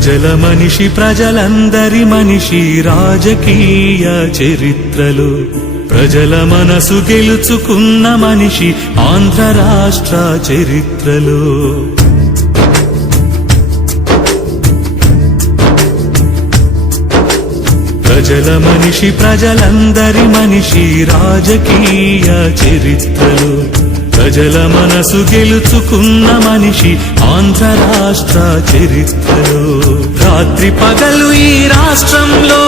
ప్రజల మనిషి ప్రజలందరి మనిషి రాజకీయ చరిత్రలో ప్రజల మనసు గెలుచుకున్న మనిషి ఆంధ్ర రాష్ట్ర చరిత్రలో ప్రజల మనిషి ప్రజలందరి మనిషి రాజకీయ చరిత్రలో ప్రజల మనసు గెలుచుకున్న మనిషి ఆంధ్ర రాష్ట్ర చరిత్రలో రాత్రి పగలు ఈ రాష్ట్రంలో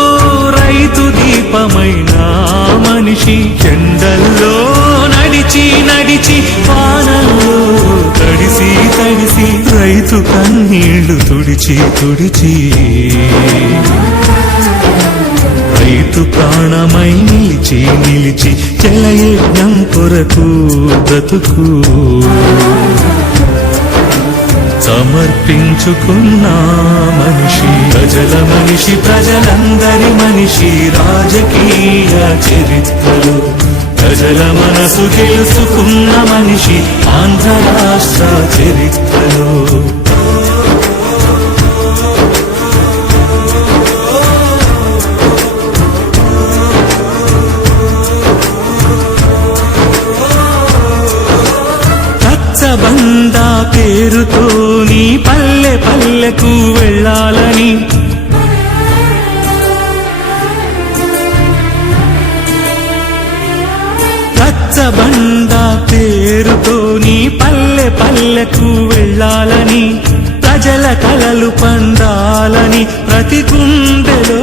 రైతు దీపమైన మనిషి ఎండల్లో నడిచి నడిచి వానల్లో తడిసి తడిసి రైతు కన్నీళ్లు తుడిచి తుడిచి రైతు ప్రాణమై నిలిచి నిలిచి జలయజ్ఞం కొరకు బ్రతుకు సమర్పించుకున్న మనిషి ప్రజల మనిషి ప్రజలందరి మనిషి రాజకీయ చరిత్రలో ప్రజల మనసు గెలుచుకున్న మనిషి ఆంధ్ర రాష్ట్ర చరిత్రలో బందా పేరుతో నీ పల్లె పల్లెకు వెళ్ళాలని రచ్చబండా పేరుతో నీ పల్లె పల్లెకు వెళ్ళాలని ప్రజల కలలు పండాలని ప్రతి గుండెలో